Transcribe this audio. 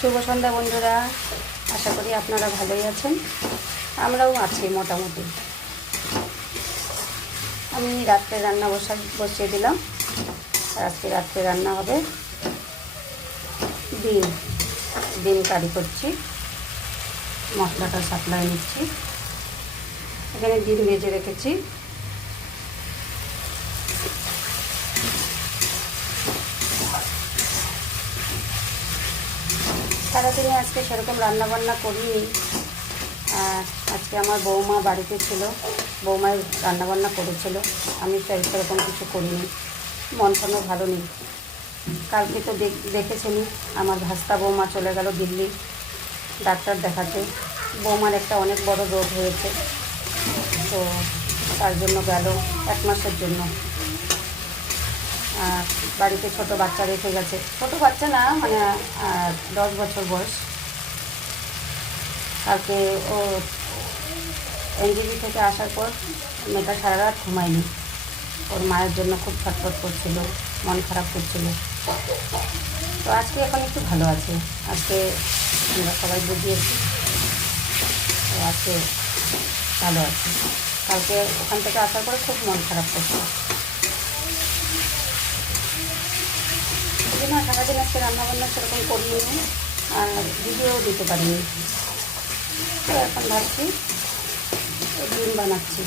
শুভ সন্ধ্যা বন্ধুরা, আশা করি আপনারা ভালোই আছেন। আমরাও আছি মোটামুটি। আমি রাত্রে রান্না বসিয়ে দিলাম। আজকে রাত্রে রান্না হবে ডিম কারি করছি। মশলাটা সাপ্লাই নিচ্ছি। এখানে ডিম ভেজে রেখেছি। সারাদিনে আজকে সেরকম রান্নাবান্না করিনি। আজকে আমার বৌমা বাড়িতে ছিল, বৌমাই রান্নাবান্না করেছিল। আমি সেরকম কিছু করিনি, মন টনও ভালো নেই। কালকে তো দেখেছিনি আমার ভাস্তা বৌমা চলে গেল দিল্লি ডাক্তার দেখাতে। বৌমার একটা অনেক বড় রোগ হয়েছে, তো তার জন্য গেল 1 মাসের জন্য। বাড়িতে ছোট বাচ্চা রেখে গেছে। ছোট বাচ্চা না, মানে 10 বছর বয়স। কালকে ও এনজিবি থেকে আসার পর মেয়েটা সারা রাত ঘুমায়নি। ওর মায়ের জন্য খুব ছটফট করছিল, মন খারাপ করছিল। তো আজকে এখন একটু ভালো আছে। আজকে আমরা সবাই বুঝিয়েছি, তো আজকে ভালো আছে। কালকে ওখান থেকে আসার পরে খুব মন খারাপ করছে। এই জন্য সারাদিন আজকে রান্নাবান্না সেরকম করিনি, আর ভিডিও দিতে পারিনি। তো এখন ভাবছি ডিম বানাচ্ছি।